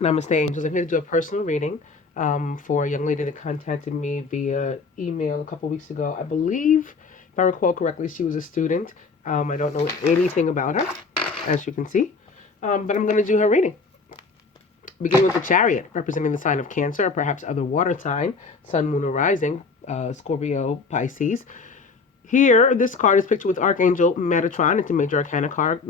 Namaste, angels. I'm here to do a personal reading for a young lady that contacted me via email a couple weeks ago. I believe, if I recall correctly, she was a student. I don't know anything about her, as you can see, but I'm going to do her reading. Beginning with the Chariot, representing the sign of Cancer, or perhaps other water sign, Sun, Moon, or Rising, Scorpio, Pisces. Here, this card is pictured with Archangel Metatron. It's a major arcana card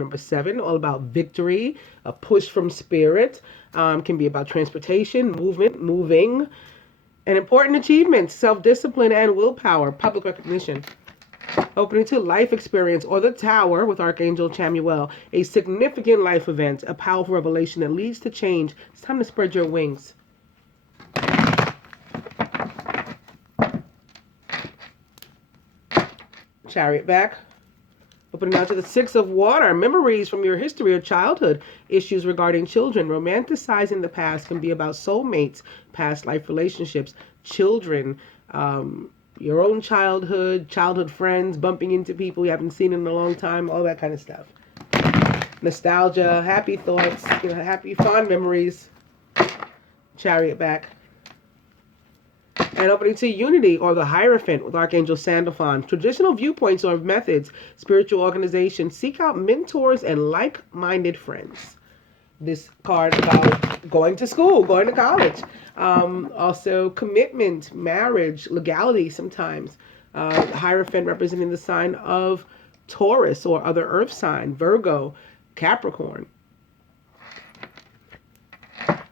number 7, all about victory, a push from spirit. Can be about transportation, movement, moving, and important achievements, self-discipline and willpower, public recognition. Opening to life experience, or the Tower with Archangel Chamuel, a significant life event, a powerful revelation that leads to change. It's time to spread your wings. Chariot back. Opening now to the Six of Water. Memories from your history or childhood. Issues regarding children. Romanticizing the past can be about soulmates, past life relationships, children, your own childhood friends, bumping into people you haven't seen in a long time, all that kind of stuff. Nostalgia, happy thoughts, happy, fond memories. Chariot back. And opening to Unity, or the Hierophant with Archangel Sandalphon. Traditional viewpoints or methods, spiritual organization. Seek out mentors and like-minded friends. This card about going to school, going to college. Also commitment, marriage, legality sometimes. Hierophant representing the sign of Taurus or other earth sign, Virgo, Capricorn.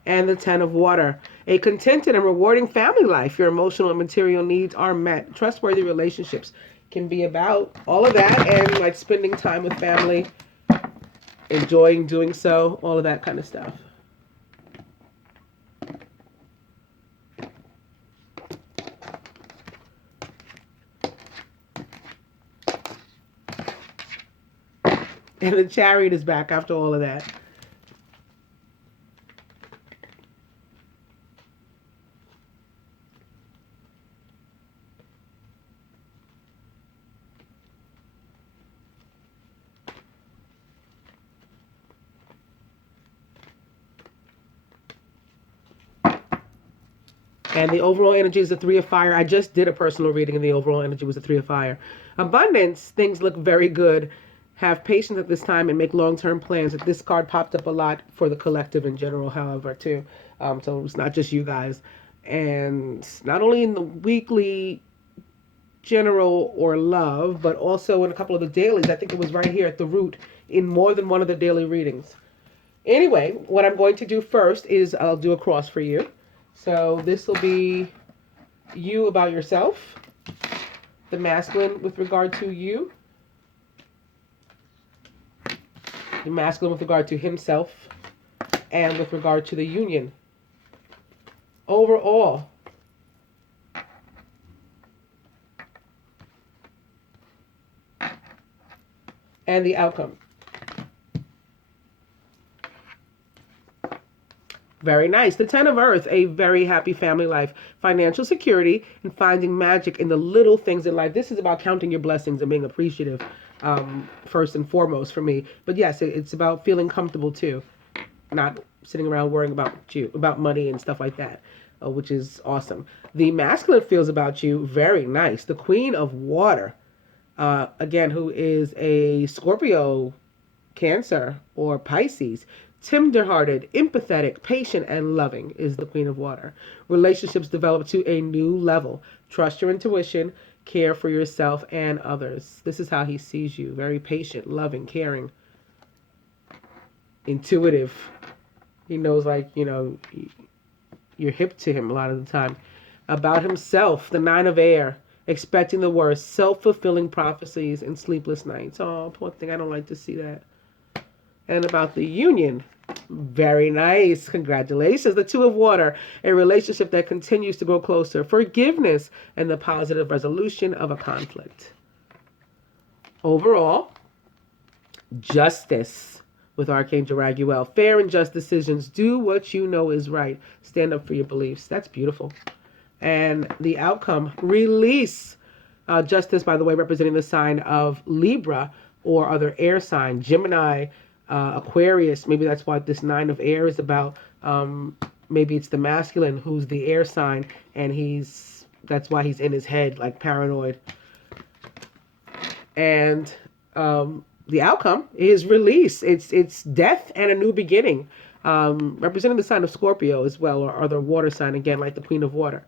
And the Ten of Water. A contented and rewarding family life. Your emotional and material needs are met. Trustworthy relationships can be about all of that, and like spending time with family, enjoying doing so, all of that kind of stuff. And the Chariot is back after all of that. And the overall energy is the Three of Fire. I just did a personal reading, and the overall energy was the Three of Fire. Abundance, things look very good. Have patience at this time and make long-term plans. This card popped up a lot for the collective in general, however, too. So it's not just you guys. And not only in the weekly general or love, but also in a couple of the dailies. I think it was right here at the root in more than one of the daily readings. Anyway, what I'm going to do first is I'll do a cross for you. So this will be you about yourself, the masculine with regard to you, the masculine with regard to himself, and with regard to the union. Overall, and the outcome. Very nice. The Ten of Earth, a very happy family life, financial security, and finding magic in the little things in life. This is about counting your blessings and being appreciative, first and foremost for me. But yes, it's about feeling comfortable too, not sitting around worrying about money and stuff like that, which is awesome. The masculine feels about you very nice. The Queen of Water, again, who is a Scorpio, Cancer, or Pisces. Tender-hearted, empathetic, patient, and loving is the Queen of Water. Relationships develop to a new level. Trust your intuition, care for yourself and others. This is how he sees you. Very patient, loving, caring, intuitive. He knows, you're hip to him a lot of the time. About himself, the Nine of Air, expecting the worst, self-fulfilling prophecies, and sleepless nights. Oh, poor thing, I don't like to see that. And about the union, very nice. Congratulations. The Two of Water, a relationship that continues to grow closer. Forgiveness and the positive resolution of a conflict. Overall, justice with Archangel Raguel. Fair and just decisions. Do what you know is right. Stand up for your beliefs. That's beautiful. And the outcome, release. Justice, by the way, representing the sign of Libra or other air sign, Gemini, Aquarius, maybe that's what this 9 of air is about. Maybe it's the masculine who's the air sign, and that's why he's in his head, like paranoid. And the outcome is release. It's death and a new beginning. Representing the sign of Scorpio as well, or other water sign, again, like the Queen of Water.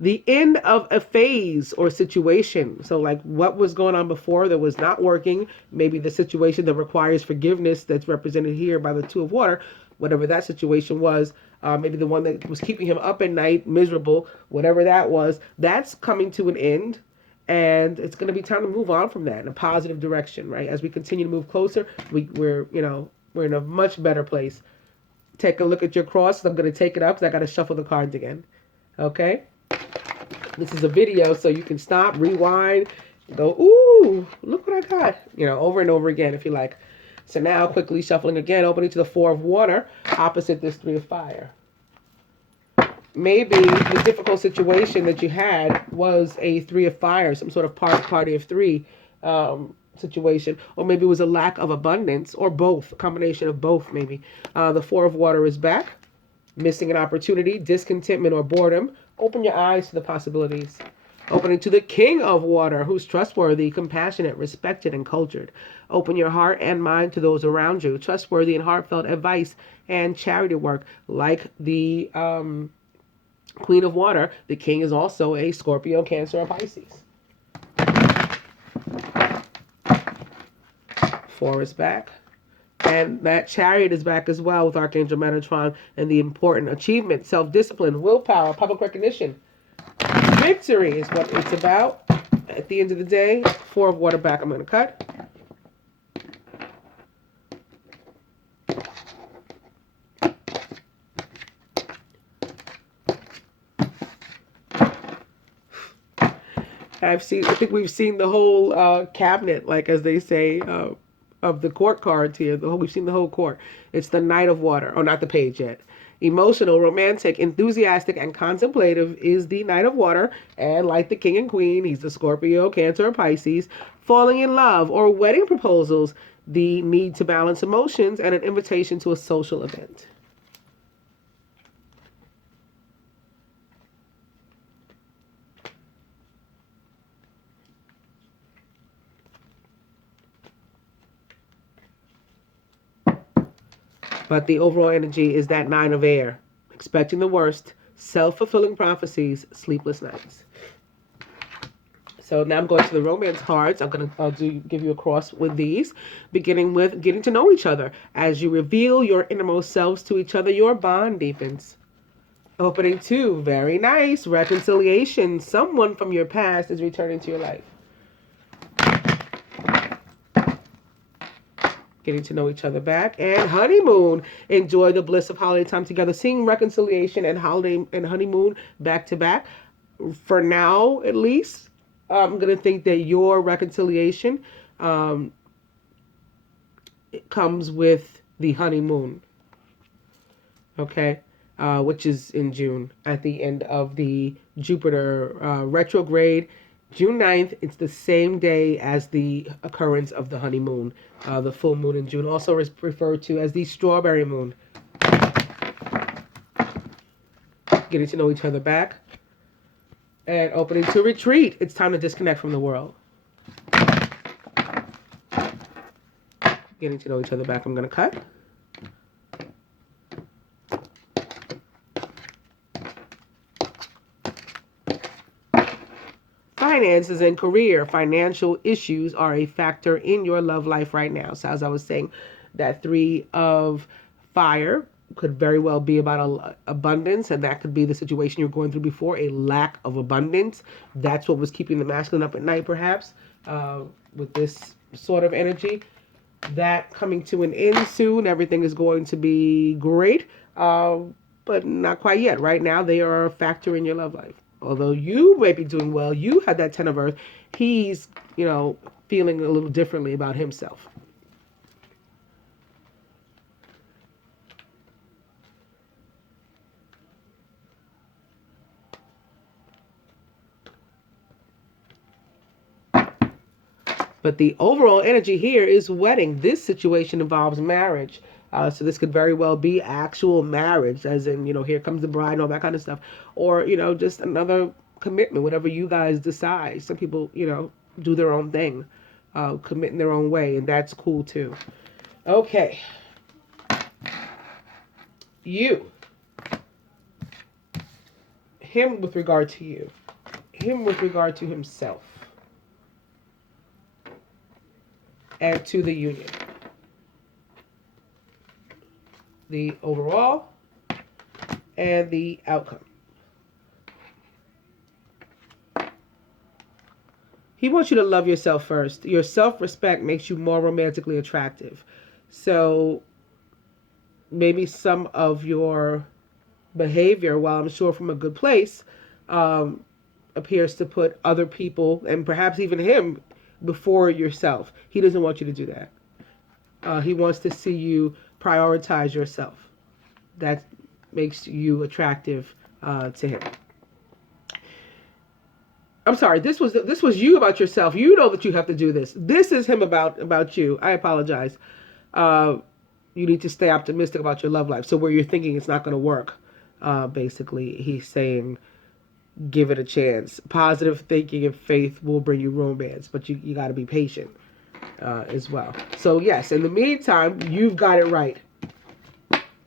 The end of a phase or situation. So like what was going on before that was not working, maybe the situation that requires forgiveness that's represented here by the 2 of water, whatever that situation was, maybe the one that was keeping him up at night, miserable, whatever that was, that's coming to an end. And it's going to be time to move on from that in a positive direction, right? As we continue to move closer, we're in a much better place. Take a look at your cross. I'm going to take it up because I got to shuffle the cards again. Okay? This is a video, so you can stop, rewind, go, ooh, look what I got, over and over again if you like. So now, quickly shuffling again, opening to the 4 of water, opposite this 3 of fire. Maybe the difficult situation that you had was a 3 of fire, some sort of party of 3 situation, or maybe it was a lack of abundance, or both, a combination of both maybe. The 4 of water is back. Missing an opportunity, discontentment, or boredom. Open your eyes to the possibilities. Opening to the King of Water, who's trustworthy, compassionate, respected, and cultured. Open your heart and mind to those around you. Trustworthy and heartfelt advice and charity work. Like the Queen of Water, the King is also a Scorpio, Cancer, or Pisces. 4 is back. And that Chariot is back as well with Archangel Metatron and the important achievement, self-discipline, willpower, public recognition. Victory is what it's about. At the end of the day, 4 of water back. I'm going to cut. I think we've seen the whole cabinet, like as they say, of the court cards here. We've seen the whole court. It's the Knight of Water. Oh, not the page yet. Emotional, romantic, enthusiastic, and contemplative is the Knight of Water. And like the King and Queen, he's the Scorpio, Cancer, or Pisces. Falling in love or wedding proposals, the need to balance emotions, and an invitation to a social event. But the overall energy is that 9 of air. Expecting the worst, self-fulfilling prophecies, sleepless nights. So now I'm going to the romance cards. I'm going to give you a cross with these, beginning with getting to know each other. As you reveal your innermost selves to each other, your bond deepens. Opening 2, very nice, reconciliation. Someone from your past is returning to your life. Getting to know each other back. And honeymoon. Enjoy the bliss of holiday time together. Seeing reconciliation and holiday and honeymoon back to back. For now, at least, I'm going to think that your reconciliation it comes with the honeymoon. Okay? Which is in June, at the end of the Jupiter retrograde. June 9th, it's the same day as the occurrence of the honeymoon, the full moon in June, also referred to as the strawberry moon. Getting to know each other back. And opening to retreat. It's time to disconnect from the world. Getting to know each other back. I'm going to cut. Finances and career. Financial issues are a factor in your love life right now. So as I was saying, that 3 of fire could very well be about abundance, and that could be the situation you're going through before, a lack of abundance. That's what was keeping the masculine up at night, perhaps, with this sort of energy. That coming to an end soon. Everything is going to be great, but not quite yet. Right now, they are a factor in your love life. Although you may be doing well, you had that 10 of earth, he's, feeling a little differently about himself. But the overall energy here is wedding. This situation involves marriage. So this could very well be actual marriage, as in, here comes the bride and all that kind of stuff. Or, just another commitment, whatever you guys decide. Some people, do their own thing, commit in their own way, and that's cool too. Okay. You. Him with regard to you. Him with regard to himself. And to the union. The overall and the outcome. He wants you to love yourself first. Your self-respect makes you more romantically attractive. So maybe some of your behavior, while I'm sure from a good place, appears to put other people, and perhaps even him, before yourself. He doesn't want you to do that. He wants to see you prioritize yourself. That makes you attractive to him. I'm sorry, this was you about yourself. You know that you have to do this. This is him about you. I apologize. You need to stay optimistic about your love life. So where you're thinking it's not going to work, basically, he's saying, give it a chance. Positive thinking and faith will bring you romance, but you got to be patient as well. So yes, in the meantime, you've got it right.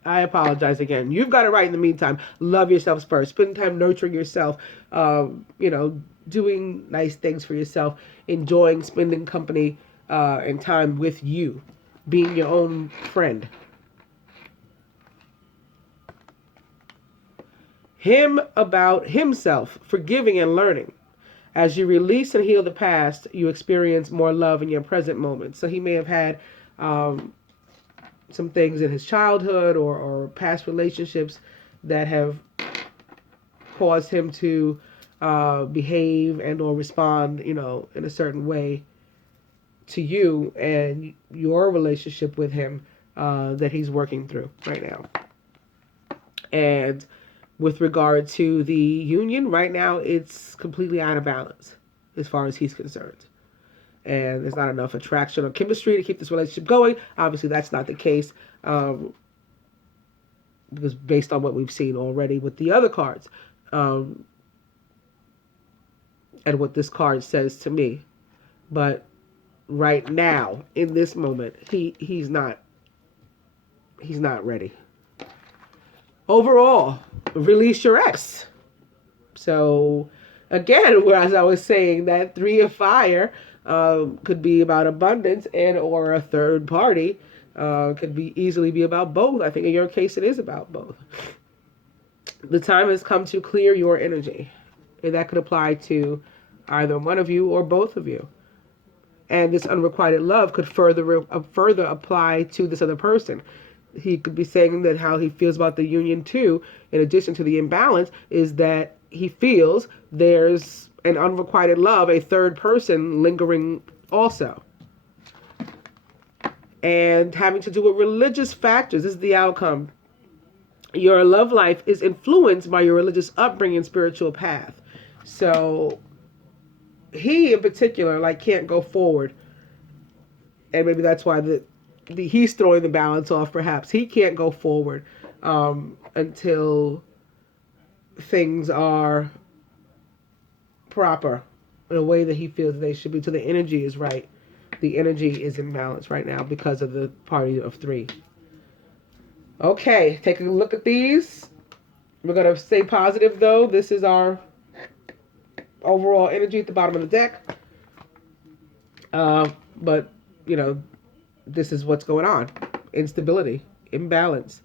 I apologize again. You've got it right in the meantime. Love yourselves first. Spend time nurturing yourself, doing nice things for yourself, enjoying spending company and time with you, being your own friend. Him about himself, forgiving and learning. As you release and heal the past, you experience more love in your present moment. So he may have had some things in his childhood or past relationships that have caused him to behave and or respond, in a certain way to you and your relationship with him that he's working through right now. And with regard to the union, right now it's completely out of balance as far as he's concerned. And there's not enough attraction or chemistry to keep this relationship going. Obviously, that's not the case because based on what we've seen already with the other cards and what this card says to me. But right now, in this moment, he's not ready. Overall, release your ex. So again, whereas I was saying that 3 of fire could be about abundance and or a third party could easily be about both. I think in your case it is about both. The time has come to clear your energy. And that could apply to either one of you or both of you. And this unrequited love could further apply to this other person. He could be saying that how he feels about the union too, in addition to the imbalance, is that he feels there's an unrequited love, a third person lingering also. And having to do with religious factors. This is the outcome. Your love life is influenced by your religious upbringing and spiritual path. So he in particular can't go forward. And maybe that's why he's throwing the balance off, perhaps. He can't go forward until things are proper in a way that he feels they should be. So the energy is right. The energy is in balance right now because of the party of 3. Okay, take a look at these. We're going to stay positive, though. This is our overall energy at the bottom of the deck. But, this is what's going on. Instability, imbalance,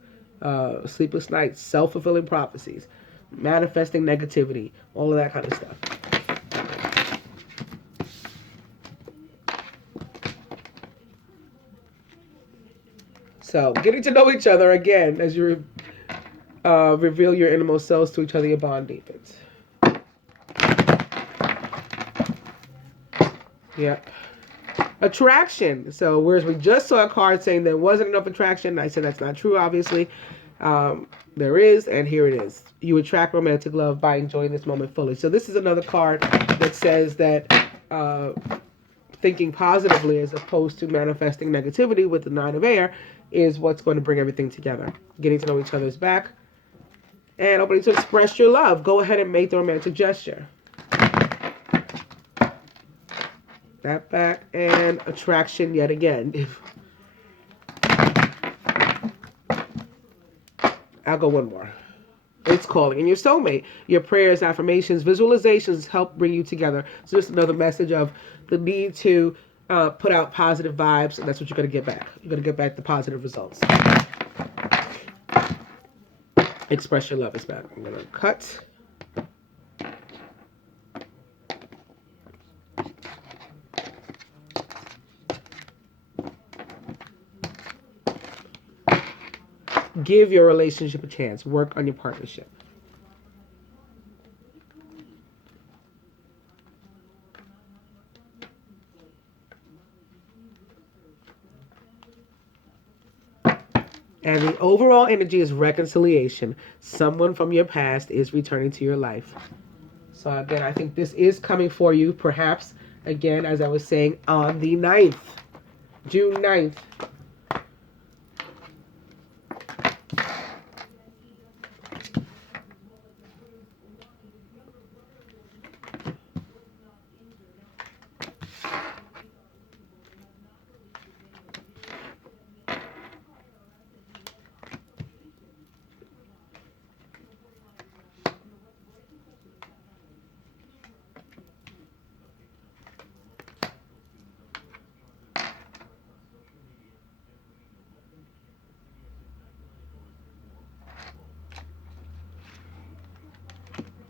sleepless nights, self-fulfilling prophecies, manifesting negativity, all of that kind of stuff. So, getting to know each other again as you reveal your innermost selves to each other, your bond deepens. Yep. Attraction. So whereas we just saw a card saying there wasn't enough attraction, I said that's not true, obviously. There is, and here it is. You attract romantic love by enjoying this moment fully. So this is another card that says that thinking positively as opposed to manifesting negativity with the 9 of air is what's going to bring everything together. Getting to know each other's back and opening to express your love. Go ahead and make the romantic gesture. That back and attraction yet again. I'll go one more. It's calling. And your soulmate, your prayers, affirmations, visualizations help bring you together. So just another message of the need to put out positive vibes, and that's what you're going to get back. You're going to get back the positive results. Express your love is back. I'm going to cut. Give your relationship a chance. Work on your partnership. And the overall energy is reconciliation. Someone from your past is returning to your life. So again, I think this is coming for you, perhaps, again, as I was saying, on the 9th. June 9th.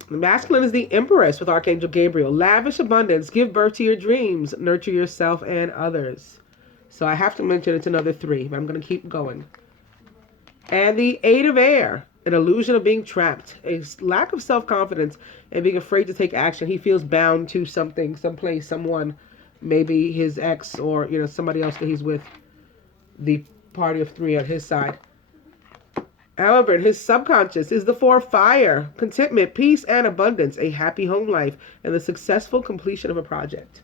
The masculine is the Empress with Archangel Gabriel. Lavish abundance. Give birth to your dreams. Nurture yourself and others. So I have to mention it's another 3, but I'm going to keep going. And the 8 of air. An illusion of being trapped. A lack of self-confidence and being afraid to take action. He feels bound to something, someplace, someone. Maybe his ex or somebody else that he's with. The party of 3 on his side. However, his subconscious is the 4 of fire, contentment, peace, and abundance, a happy home life, and the successful completion of a project.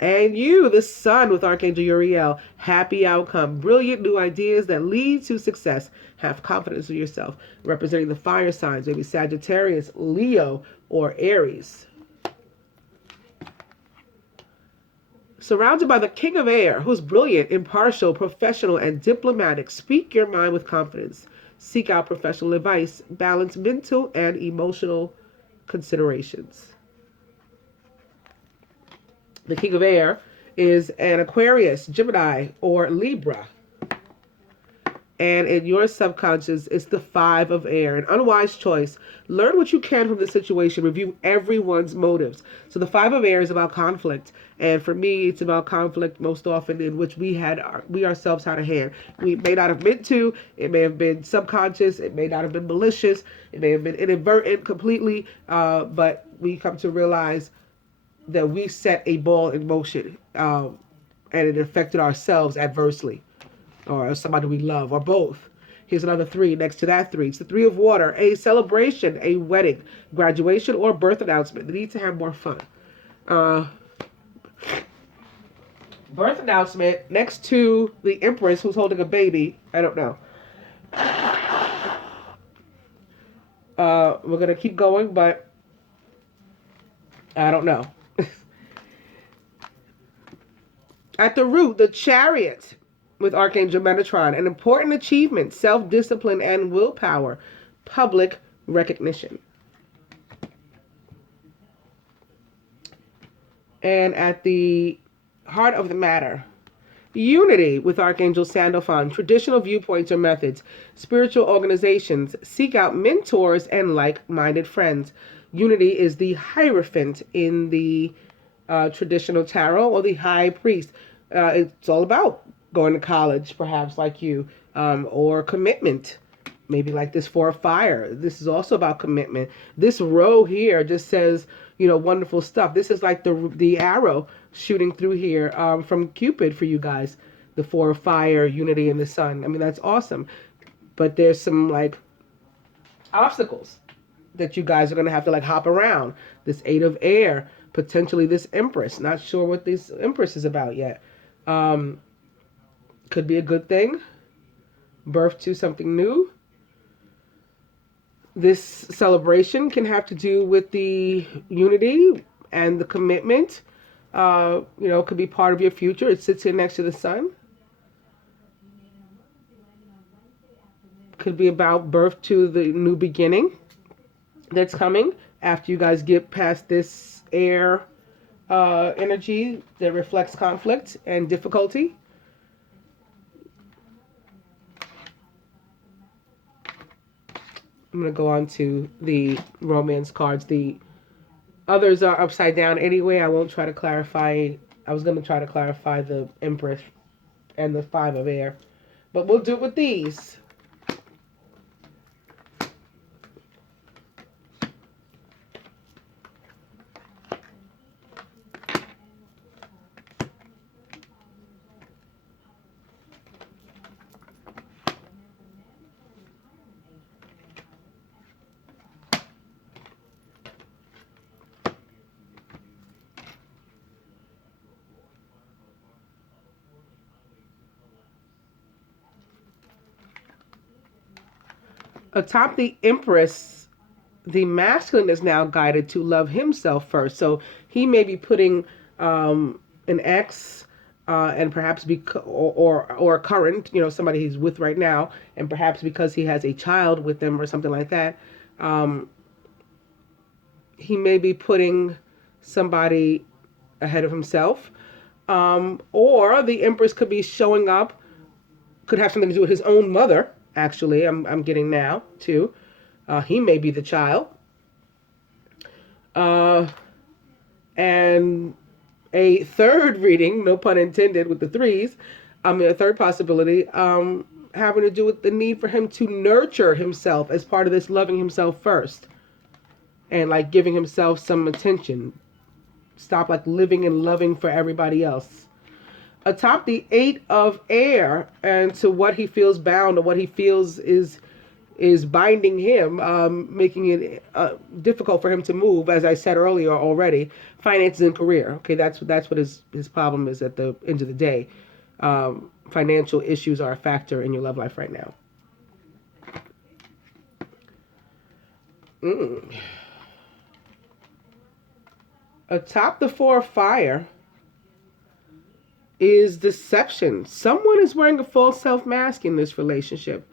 And you, the sun with Archangel Uriel, happy outcome, brilliant new ideas that lead to success. Have confidence in yourself, representing the fire signs, maybe Sagittarius, Leo, or Aries. Surrounded by the King of Air, who's brilliant, impartial, professional, and diplomatic. Speak your mind with confidence. Seek out professional advice. Balance mental and emotional considerations. The King of Air is an Aquarius, Gemini, or Libra. And in your subconscious, it's the 5 of air, an unwise choice. Learn what you can from the situation. Review everyone's motives. So the 5 of air is about conflict. And for me, it's about conflict most often in which we ourselves had a hand. We may not have meant to. It may have been subconscious. It may not have been malicious. It may have been inadvertent completely. But we come to realize that we set a ball in motion. And it affected ourselves adversely. Or somebody we love, or both. Here's another 3 next to that 3. It's the 3 of water, a celebration, a wedding, graduation, or birth announcement. They need to have more fun. Birth announcement next to the Empress who's holding a baby. I don't know. We're going to keep going, but I don't know. At the root, the Chariot with Archangel Metatron, an important achievement, self-discipline and willpower, public recognition. And at the heart of the matter, unity with Archangel Sandalphon, traditional viewpoints or methods, spiritual organizations, seek out mentors and like-minded friends. Unity is the Hierophant in the traditional tarot, or the High Priest. It's all about going to college, perhaps like you, or commitment, maybe like this 4 of fire. This is also about commitment. This row here just says, wonderful stuff. This is like the arrow shooting through here from Cupid for you guys. The 4 of fire, unity in the sun. I mean, that's awesome. But there's some obstacles that you guys are going to have to like hop around. This 8 of air, potentially this Empress. Not sure what this Empress is about yet. Could be a good thing. Birth to something new. This celebration can have to do with the unity and the commitment. Could be part of your future. It sits here next to the sun. Could be about birth to the new beginning that's coming after you guys get past this air energy that reflects conflict and difficulty. I'm going to go on to the romance cards. The others are upside down anyway. I won't try to clarify. I was going to try to clarify the Empress and the 5 of air. But we'll do it with these. Atop the Empress, the masculine is now guided to love himself first. So he may be putting an ex and perhaps or a current, somebody he's with right now, and perhaps because he has a child with them or something like that, he may be putting somebody ahead of himself. Or the Empress could be showing up, could have something to do with his own mother. Actually, I'm getting now, too. He may be the child. And a third reading, no pun intended, with the threes, a third possibility, having to do with the need for him to nurture himself as part of this loving himself first. And, like, giving himself some attention. Stop, like, living and loving for everybody else. Atop the 8 of air, and to what he feels bound, or what he feels is binding him, making it difficult for him to move, as I said earlier already, finances and career. Okay, that's what his problem is at the end of the day. Financial issues are a factor in your love life right now. Atop the 4 of fire is deception. Someone is wearing a false self-mask in this relationship.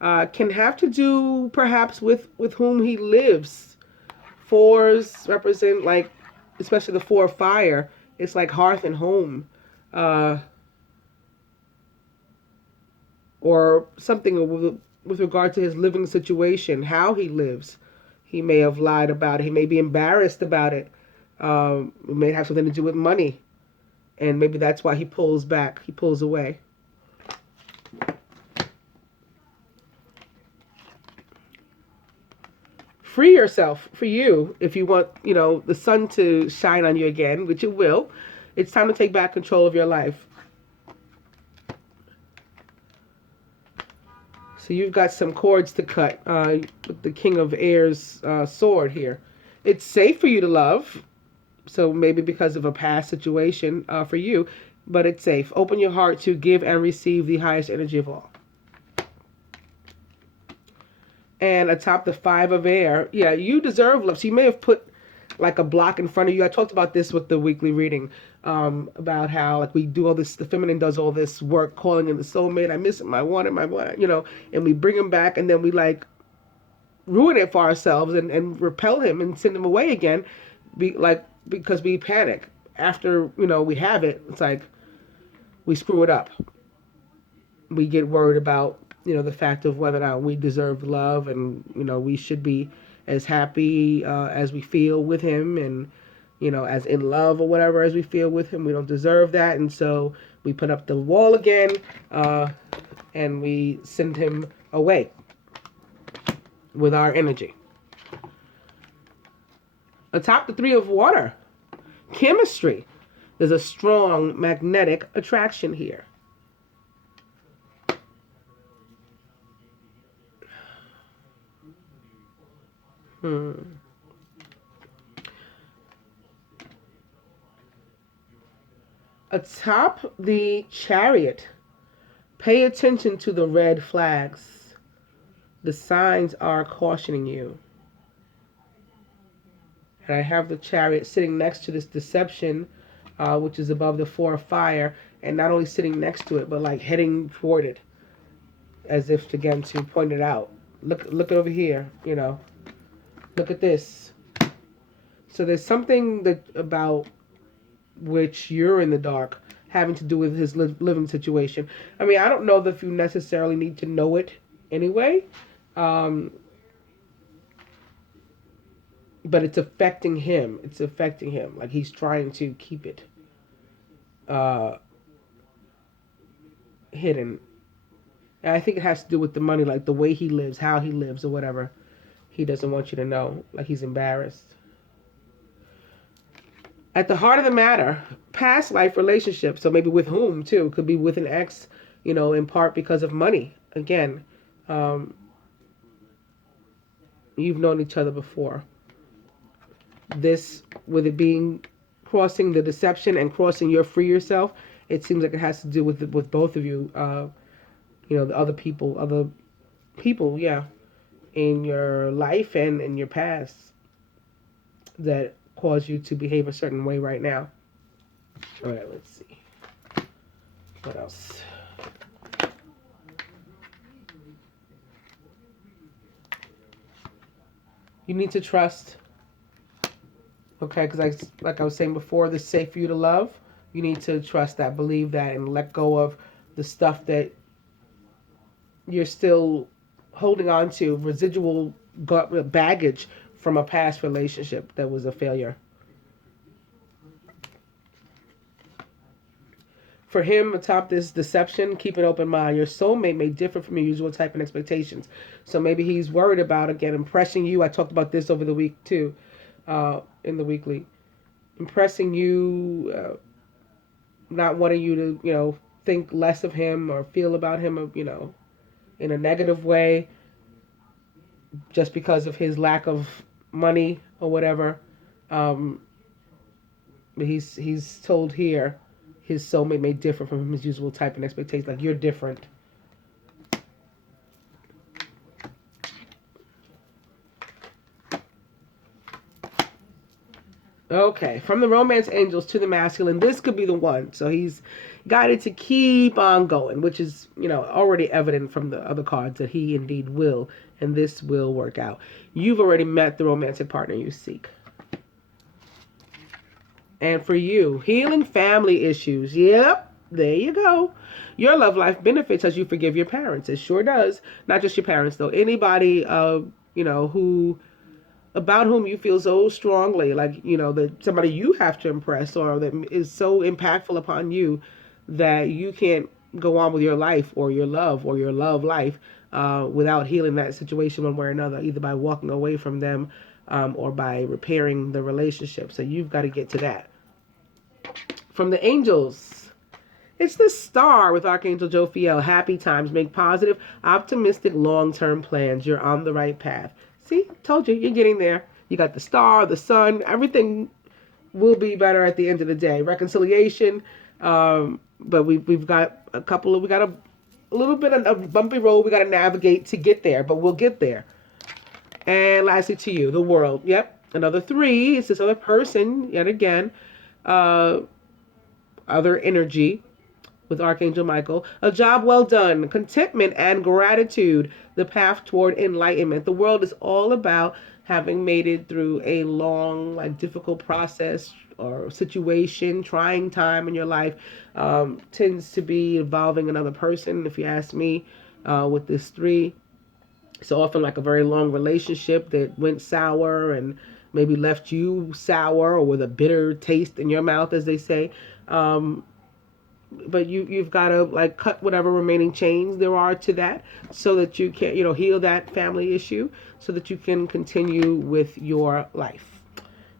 Can have to do perhaps with whom he lives. 4s represent, like, especially the 4 of fire, it's like hearth and home. Or something with regard to his living situation, how he lives. He may have lied about it. He may be embarrassed about it. It may have something to do with money. And maybe that's why he pulls back. He pulls away. Free yourself. For you, if you want, the sun to shine on you again, which it will, it's time to take back control of your life. So you've got some cords to cut with the King of Air's sword here. It's safe for you to love. So maybe because of a past situation for you, but it's safe. Open your heart to give and receive the highest energy of all. And atop the 5 of air, yeah, you deserve love. So you may have put like a block in front of you. I talked about this with the weekly reading, about how like we do all this, the feminine does all this work, calling in the soulmate. I miss him, I want him, and we bring him back, and then we like ruin it for ourselves and repel him and send him away again. Because we panic after, we have it. It's like we screw it up. We get worried about, the fact of whether or not we deserve love, and, we should be as happy as we feel with him, and, as in love or whatever as we feel with him. We don't deserve that. And so we put up the wall again, and we send him away with our energy. Atop the 3 of water, chemistry. There's a strong magnetic attraction here. Atop the Chariot, pay attention to the red flags. The signs are cautioning you. And I have the Chariot sitting next to this deception, which is above the Four of Fire, and not only sitting next to it, but like heading toward it, as if again to point it out. Look over here. Look at this. So there's something that about which you're in the dark, having to do with his living situation. I mean, I don't know if you necessarily need to know it anyway, but it's affecting him. It's affecting him. Like he's trying to keep it hidden. And I think it has to do with the money, like the way he lives, how he lives, or whatever. He doesn't want you to know. Like he's embarrassed. At the heart of the matter, past life relationships. So maybe with whom too? Could be with an ex, in part because of money. Again, you've known each other before. This, with it being crossing the deception and crossing your free yourself, it seems like it has to do with both of you. The other people, yeah, in your life and in your past that cause you to behave a certain way right now. All right, let's see. What else? You need to trust. Okay, because like I was saying before, this is safe for you to love. You need to trust that, believe that, and let go of the stuff that you're still holding on to, residual baggage from a past relationship that was a failure. For him, atop this deception, keep an open mind. Your soulmate may differ from your usual type and expectations. So maybe he's worried about, again, impressing you. I talked about this over the week, too, in the weekly. Impressing you, not wanting you to, think less of him or feel about him, in a negative way just because of his lack of money or whatever. But he's told here his soulmate may differ from his usual type and expectations. Like, you're different. Okay, from the romance angels to the masculine, this could be the one. So he's guided to keep on going, which is, already evident from the other cards that he indeed will, and this will work out. You've already met the romantic partner you seek. And for you, healing family issues. Yep, there you go. Your love life benefits as you forgive your parents. It sure does. Not just your parents, though. Anybody, who... about whom you feel so strongly, like, that somebody you have to impress or that is so impactful upon you that you can't go on with your life or your love life without healing that situation one way or another, either by walking away from them or by repairing the relationship. So you've got to get to that. From the angels, it's the Star with Archangel Jophiel. Happy times. Make positive, optimistic, long-term plans. You're on the right path. See, told you, you're getting there. You got the Star, the Sun, everything will be better at the end of the day. Reconciliation, but we've got we got a little bit of a bumpy road we got to navigate to get there, but we'll get there. And lastly to you, the World. Yep, another 3. It's this other person, yet again, other energy with Archangel Michael. A job well done, contentment and gratitude, the path toward enlightenment. The world is all about having made it through a long, difficult process or situation, trying time in your life, tends to be involving another person, if you ask me, with this 3. So often like a very long relationship that went sour and maybe left you sour or with a bitter taste in your mouth, as they say. But you've got to cut whatever remaining chains there are to that so that you can, heal that family issue so that you can continue with your life.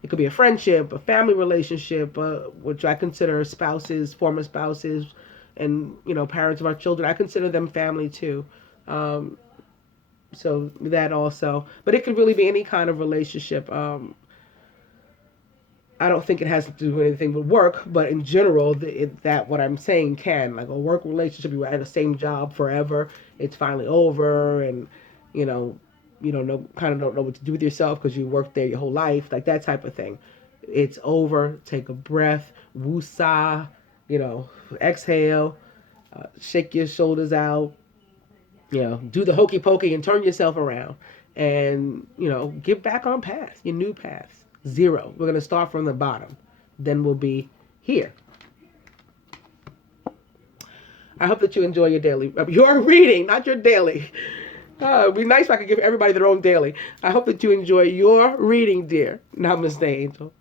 It could be a friendship, a family relationship, which I consider spouses, former spouses, and, parents of our children. I consider them family too. So that also, but it could really be any kind of relationship. I don't think it has to do anything with work, but in general, that what I'm saying can, like a work relationship, you were at the same job forever, it's finally over, and you know, you don't know what to do with yourself because you worked there your whole life, like that type of thing. It's over. Take a breath, woosah, exhale, shake your shoulders out, do the hokey pokey and turn yourself around, and get back on path, your new path. Zero. We're going to start from the bottom. Then we'll be here. I hope that you enjoy your reading, not your daily. It'd be nice if I could give everybody their own daily. I hope that you enjoy your reading, dear. Namaste, Angel.